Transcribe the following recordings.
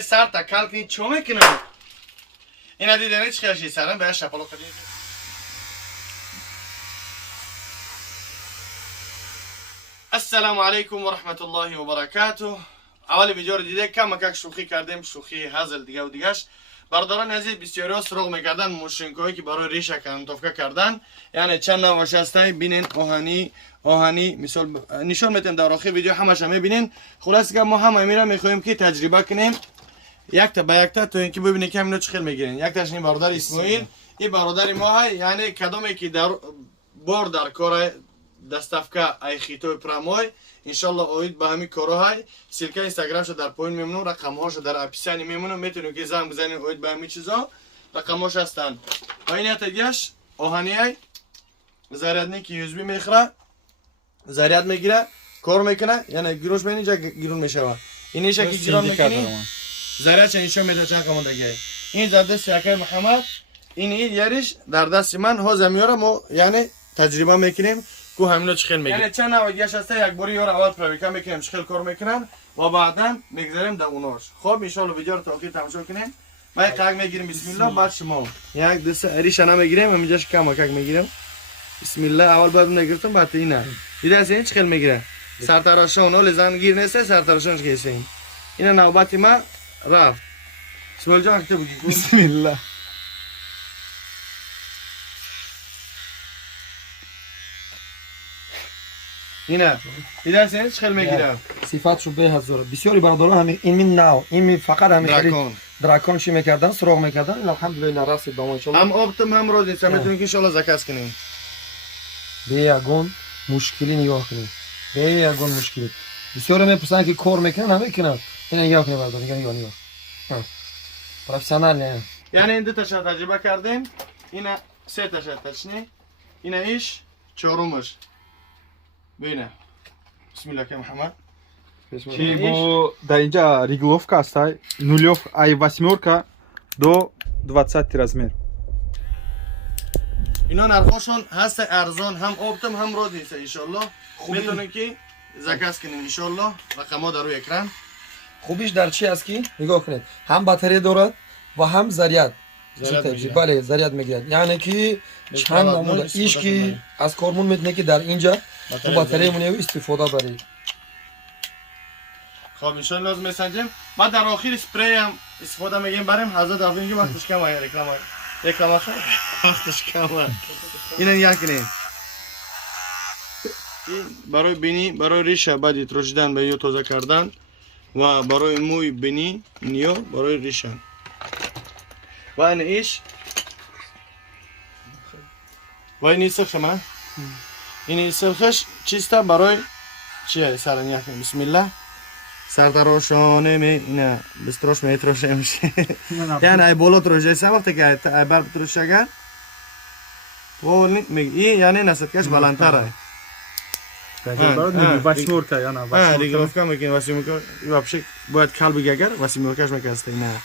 سر تا کل کنی چو میکنم اینا دیدنی چی خیلی سرم به شپلو کنید. السلام علیکم و رحمت الله و برکاته. اول ویدیو رو دیده کم مکک شوخی کردیم، شوخی هزل دیگه و دیگهش. برادران عزیز بسیاری سراغ میکردن موشینکایی که برای ریشه کنتوفکه کردن، یعنی چند نوعش هستن. ببینین آهنی مثال نشون میدم در آخر ویدیو همش میبینین. خلاص که ما هم میرم میخوایم که تجربه کنیم یک تا به یک تا تو اینکه ببینید که اینو چخیل میگیرین. یک تاش این برادر اسماعیل، این برادر ما های، یعنی کدومی که در کار دستافکا ای خیتوی پراموی انشالله اوید به همین کارهای سیلکه اینستاگرامش در پایین میمونم، رقمهاش در اپیسانی میمونم، میتونید که زنگ بزنید اوید به همین چیزا رقمهاش هستن. اینیت دیگهش آهنیه زریادنی که یوزبی میخره زریاد میگیره کار میکنه، یعنی گیروش بین اینجا گیرون میشه. اینیش که گیرون میکنی زریاد چه نشون میده چند کمان دیگه. این در دست شکر محمد، این یاریش در دست من ها زمیاره. ما یعنی تجربه میکنیم کو همینو چخیل میگه. یعنی چند نوع دیگه هسته یک باری یار اول پرویکا میکنیم چخیل کار میکنن و بعدا میگذاریم در اوناش. خب ان شاء الله ویدیو رو تا آخر تماشا کنیم. ما یک کاغ میگیریم بسم الله، بعد شما یک دست ریش انا میگیریم همینجاش کم کاغ میگیریم بسم الله. اول بعد نگرفتم بعد اینا دیگه از این چخیل میگیره سرتراشون اول زن گیر نسته سرتراشونش گیسیم. اینا نوبت ما رفت. سوال جان که بگی بسم الله. اینا دیدن سنش خیلی میگیرم صفات شو به هزار بسیاری برادران همین این من ناو این می فقط همین خرید دراکون چی میکردن سراغ میکردن الحمدلله راستی با ما ان شاء الله هم آبتم هم روزی سمتون که ان شاء الله زکات کنیم. به یگون مشکلی نگاه کنید، به یگون مشکلی بسیاری میپرسن که کار میکنن هم میکنن. این نگاه کنید برادر، نگاه پروفسیونال نه. یعنی این دو تا تجربه کردیم، اینا سه تا تشنی، اینا ایش چهارمش. ببینه بسم الله که محمد چی бо در اینجا ریگلوفکا است، نولوف ای восьмерка до 20 размер. اینا نرخشون هست ارزان، هم آبتم هم روز نیست. ان شاء الله میتونیم که زکات کنیم ان شاء الله. رقم‌ها در روی اکران. خوبیش در چی است که نگاه کنید هم باتری دارد و هم زریاد. بله زریاد میگیرد، یعنی که چند نمونه ایش که از کارمون میتونه که در اینجا تو باتری مونه استفاده برید. خب ان شاء الله لازم میسنجیم. ما در آخر اسپری هم استفاده میگیم بریم حضرت در اینجا وقتش کم आहे رکلام وقتش کم. اینا یکنیم برای بینی، برای ریشه بعد تراشیدن به یا تازه کردن و برای موی بینی نیو برای ریشه و این ایش و این سرخ من این سرخش چیستا برای چیه سرن یکنیم بسم الله. سرتراشانه می نه بستروش میتروشه میشه یعنی ای بالا تروشه سه وقتی که ای بر تروشه ولی میگی یعنی نسبتش بلندتره. восьмерка یا نه ریگلوفکا میگن واسیمورکا вообще باید کال بگی اگر واسیمورکاش میکسته. نه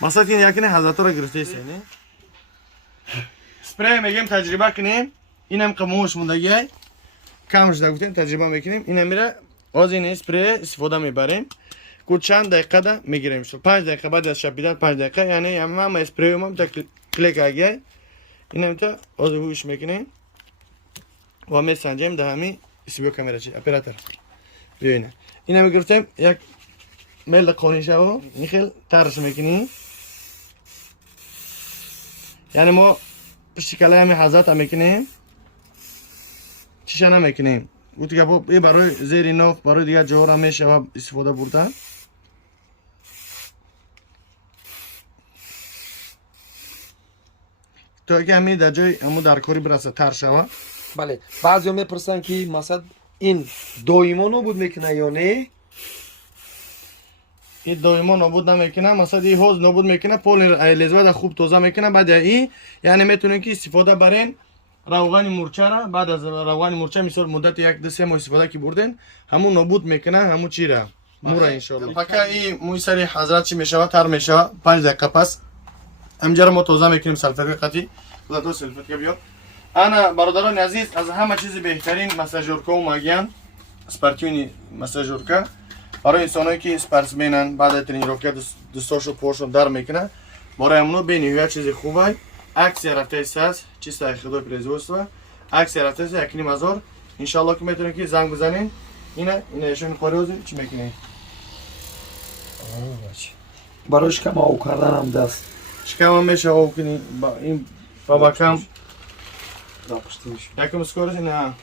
مثلا این یکی حضرت رو گرفته است. نه اسپری میگیم تجربه کنیم. اینم قموش موندگی کمش داشتیم تجربه میکنیم. این میره از این اسپری استفاده میبریم کو چند دقیقه ده میگیریم. 5 دقیقه بعد از شپیدن 5 دقیقه یعنی هم اسپری هم تا کلیک اگه اینم تا از هوش میکنیم و میسنجیم ده همین اسپری کامera چی اپراتور ببینه. اینا میگرفتیم یک میل قونیشه و میخیل ترش میکنیم. یعنی ما پشت کلای همین حضرت هم میکنیم چیشه نمیکنیم. او دیگه این برای زیر ناف برای دیگه جوهر هم میشه و استفاده بردن. تا که همین در جای همون در کاری برسه تر شوه. بله بعضی هم میپرسن که مثلا این دائما نابود میکنه یا نه؟ این دائما نابود نمیکنه، مثلا این حوض نابود میکنه پول لذت خوب تازه میکنه. بعد این یعنی میتونین که استفاده برین روغن مرچه را بعد از روغن مرچه مثال مدت یک دو سه ماه استفاده کی بردین همون نابود میکنه همون چی را مورا ان شاء الله. پکا این موی سری حضرت چی میشه تر میشه 5 دقیقه پس همجا ما توضیح میکنیم سلفر قطعی خدا تو سلفر که بیا. انا برادران عزیز از همه چیز بهترین مساژورکا و ماگیان اسپارتیونی مساژورکا برای انسانایی که اسپورتسمنن بعد ترینیروکه دستاشو پاشون در میکنه برای همونو به نهایت چیز خوبه عکس رفته است چیز خدای پرزوست عکس رفته است 1,500 ان شاء الله که میتونین که زنگ بزنین اینشون خروزی چی میکنین برای شکم آو کردن هم دست شکم هم میشه آو کنی با این بابا کم یکم سکورش اینه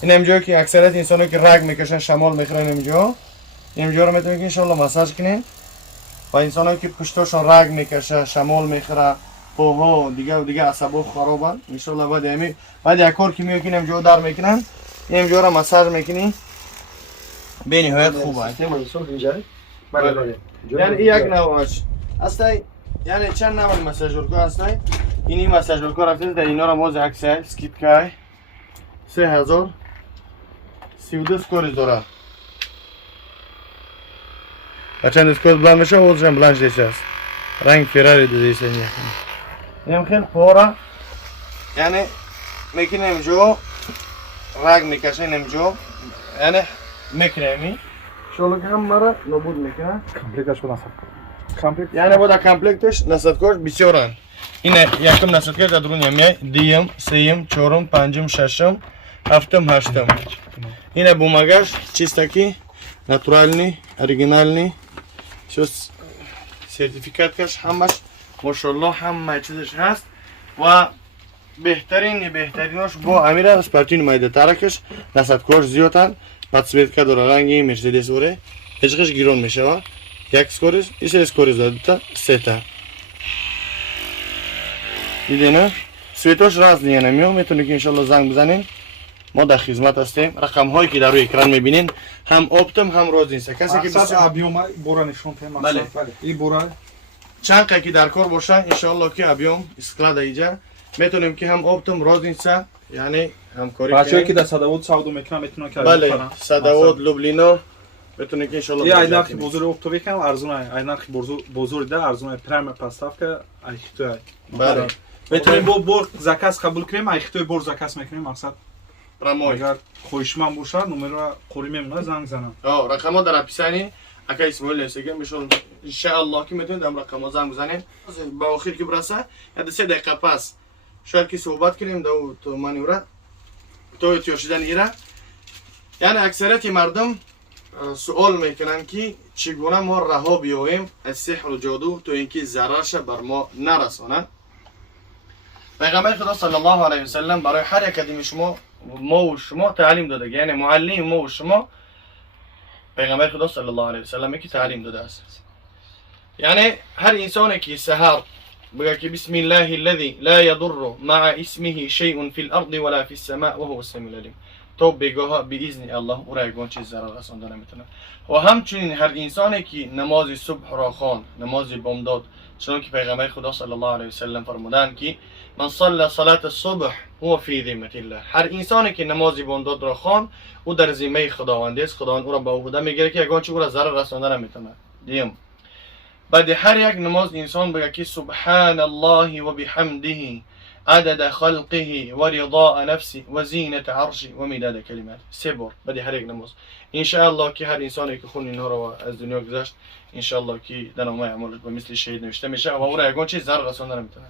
این اینجا که اکثریت انسان‌ها که رگ میکشن شمال میخورن اینجا رو میتونید که انشالله مساج کنین و انسان‌ها که پشتاشون رگ میکشه شمال میخوره پوها دیگه عصبا خرابن انشالله بعد یک کار که میکنیم اینجا در میکنن اینجا رو مساج میکنی به نهایت خوبه یعنی یک نوعش اصلا یعنی چند نوع مساژور کو هستن اینی مساژور کو رفتن در اینا رو موز اکسل سکیپ کای 3000 32 سکوری داره چند سکور بلند میشه اوزشم بلند دیسه است رنگ فراری دیسه اینم خیلی پورا یعنی میکنیم جو رگ میکشیم اینجا یعنی میکنیم شلو که هم مرا نبود میکنه Komplett schon komplett. یعنی باید کامپلکتش نسبتکش بسیارن اینه یکم نسبتکش در درون میای دیم سیم چهارم پنجم ششم هفتم هشتم اینه بومگش چیستا کی ناتورالنی اوریجینالنی شو سرتیفیکاتش همش ماشاءالله همه چیزش هست و بهترینش با امیر اسپارتین مایده ترکش نسبتکش زیادن подсветка داره رنگی مرسدس وره هیچش گیرون میشه و یک سکوریز ایسه سکوریز داده تا سه تا دیدین سویتاش راز دیگه نمیو میتونی که انشالله زنگ بزنین ما در خدمت هستیم رقم هایی که در روی اکران میبینین هم اپتم هم روزینسه کسی که Maksat abiyoma bora nishon qilib Bale. maqsad. این bora چند که در کار باشه انشالله که ابیوم اسکلاد ایجا میتونیم که هم اپتم روزینسه یعنی همکاری بچه‌ای که کنیم در صداوت سعودو میکنن میتونن که بله صداوت لوبلینا بتونه که انشالله یه مراجعه айнахи کنیم. бозори оптове кам арзунай айнахи бозори да арзунай прямо поставка айхтоy بله метонем бор заказ қабул кунем айхтоy бор заказ мекунем мақсад پراموی агар хоҳишманд боша номерро қурӣ мемона занг занам رقم ها در اپیسانی اکا اسماعیل نویسگم بشون انشاءالله که میتونید هم رقم ها زنگ بزنیم با آخر که برسه یا 3 دقیقه پس شاید که صحبت کنیم دو تو منیوره تو تیوشیدن ایره یعنی اکثریت مردم سوال میکنن که چگونه ما رها بیاییم از سحر و جادو تو اینکه ضررش بر ما نرسانه پیغمبر خدا صلی الله علیه و سلم برای هر یک کدوم شما ما و شما تعلیم داده یعنی معلم ما و شما پیغمبر خدا صلی الله علیه و سلم که تعلیم داده است یعنی هر انسانی که سحر بگه که بسم الله الذي لا يضر مع اسمه شيء في الارض ولا في السماء وهو السميع العليم تو بگاه باذن الله او را یگان چیز ضرر رسانده نمیتونه و همچنین هر انسانی که نماز صبح را خواند نماز بامداد چون که پیغمبر خدا صلی الله علیه و سلم فرمودند که من صلى صلاه الصبح هو في ذمه الله هر انسانی که نماز بامداد را خواند او در ذمه خداوند است خداوند او را به عهده میگیره که یگان چیز او را ضرر رسانده نمیتونه دیم بعد هر یک نماز انسان بگه که سبحان الله و بحمده عدد خلقه و رضاء نفسه و زینت عرشه و مداد کلمات 3 بار بعد هر یک نماز ان شاء الله که هر انسانی که خون اینها رو از دنیا گذشت ان شاء الله که در نامه اعمالش به مثل شهید نوشته میشه و او را یگان چیز ضرر رسانده نمیتونه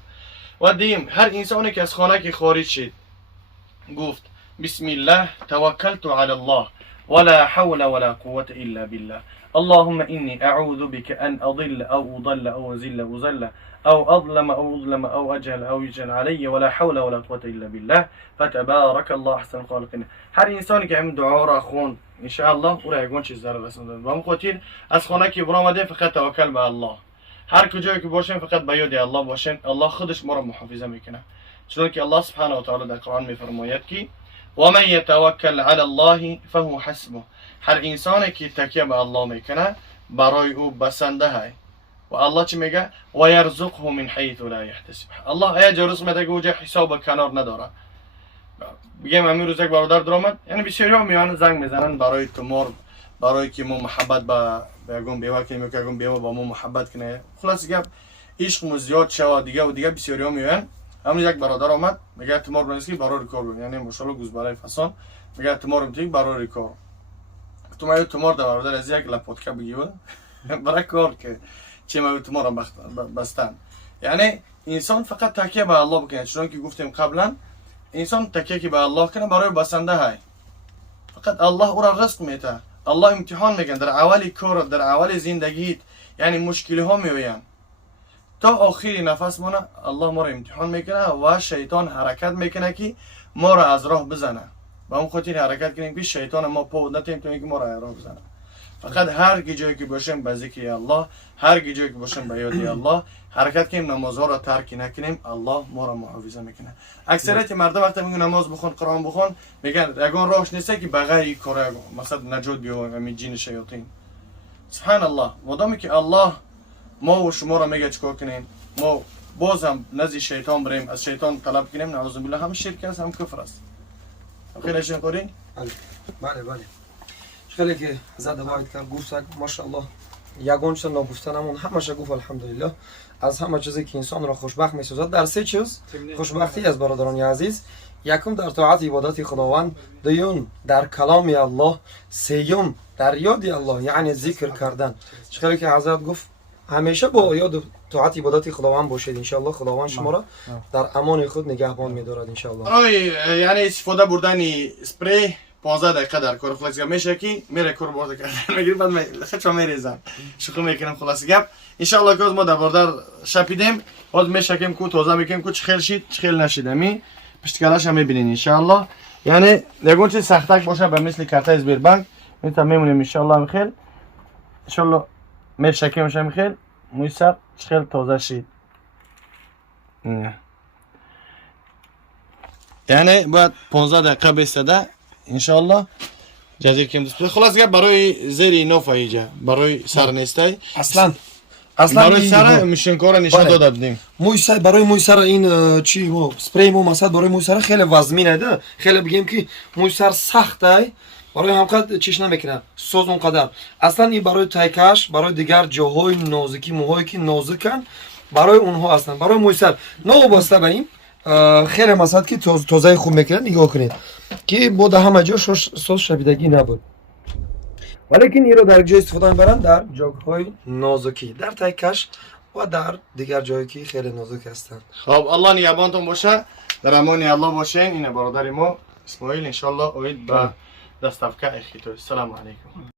و دیم هر انسانی که از خانه که خارج شد گفت بسم الله توکلت علی الله ولا حول ولا قوة إلا بالله اللهم إني أعوذ بك أن أضل أو أضل أو أزل أزل أو أظلم أو أظلم أو أجهل أو يجهل علي ولا حول ولا قوة إلا بالله فتبارك الله أحسن الخالقين هر انسانی که هم دعا را خون ان شاء الله او را یگان چیز ضرر رسانده و هم خاطر از خانه که برآمده فقط توکل به الله هر کجایی که باشین فقط به یاد الله باشین الله خودش ما را محافظه میکنه چون که الله سبحانه و تعالی در قرآن میفرماید که ومن يتوكل على الله فهو حسبه هر انسانی که تکیه به الله میکنه برای او بسنده های و الله چی میگه و یرزقه من حیث لا یحتسب الله یه جا رزق میده که اوجا حساب کنار نداره بگیم امیر روز یک برادر درآمد یعنی بسیاری ها میان زنگ میزنن برای تمار برای که ما محبت به یگون بیوه کنیم که یگون بیوه با ما محبت کنه خلاص گپ عشق مو زیاد شود دیگه و دیگه بسیاری ها میان همون یک برادر آمد میگه تمار بنویسی برای کار یعنی ماشاءالله گوزبره فسان میگه تمارم توی برای کار تو ما تمار در برادر از یک لپاتکه بگیوه برای کار که چه ما تمارم بستن. یعنی انسان فقط تکیه به الله بکنه، چون که گفتیم قبلا انسان تکیه که به الله کنه برای بسنده های، فقط الله او را رزق میده. الله امتحان میگن در اول کار، در اول زندگیت، یعنی مشکلی ها میوین تا آخری نفس مونه الله ما را امتحان میکنه و شیطان حرکت میکنه که ما را از راه بزنه. با اون خاطر حرکت کنیم که شیطان ما پود نتیم تو که ما را از راه بزنه. فقط هر جایی که باشیم به ذکر الله، هر جایی که باشیم به یاد الله حرکت کنیم، نمازها را ترک نکنیم، الله ما را محافظه میکنه. اکثریت مردم وقتی میگن نماز بخون، قرآن بخون، میگن یگان راهش نیست که بغیر کار مثلا نجات بیاوریم همین جن شیاطین. سبحان الله. مادامی که الله ما و شما را میگه چیکار کنیم، ما بازم نزد شیطان بریم، از شیطان طلب کنیم، نعوذ بالله هم شرک است هم کفر است. خیلی شین قرین؟ بله بله. خیلی که زده باید کرد گفت ماشاءالله یگان چیز نگفتنمون همش گفت الحمدلله. از همه چیزی که انسان را خوشبخت می‌سازد در سه چیز خوشبختی از برادران عزیز: یکم در طاعت عبادت خداوند، دوم در کلام الله، سوم در یاد الله یعنی ذکر کردن. خیلی که حضرت گفت همیشه با یاد طاعت عبادت خداوند باشید، ان شاء الله خداوند شما را در امان خود نگهبان می‌دارد ان شاء الله. یعنی استفاده بردن اسپری 15 دقیقه در کار خلاص میشه که میره کار برده کردن میگیره، بعد خودش میریزن شوخی میکنم. خلاص گپ ان شاء الله که ما در باردار شپیدیم، باز میشکیم کو تازه میکنیم کو چخیل شید چخیل نشید، می پشتکلاش هم میبینین ان شاء الله. یعنی یگون چیز سختک باشه به مثل کارت ازبیر بانک میتونیم میمونیم ان شاء الله. میخیل ان شاء الله میشکیمش میخیل مویسر چخیل تازه شید. یعنی باید 15 دقیقه بیستده ان شاء الله جزیر کم دست. خلاص گپ برای زیری نوفا ایجا برای سر نیسته اصلا برای سر میشن کار نشان دادیم. مویسر برای مویسر این چی مو اسپری مو مثلا برای مویسر خیلی وزمی نده، خیلی بگیم که مویسر سخته برای همقدر چیش نمیکنه سوز اون قدر. اصلا این برای تایکش، برای دیگر جاهای نازکی موهایی که نازکن برای اونها اصلا برای مویسر نو بسته به این خیلی مثلا که تازه خوب میکنه نگاه کنید که بود همه جا سوز شبیدگی نبود، ولیکن این رو در جای استفاده میبرن در جاهای نازکی، در تایکش و در دیگر جایی که خیلی نازک هستند. خب الله نگهبانتون باشه، در امان الله باشین. این برادر ما اسماعیل ان شاء الله اوید با دستافکه اخیتو. السلام علیکم.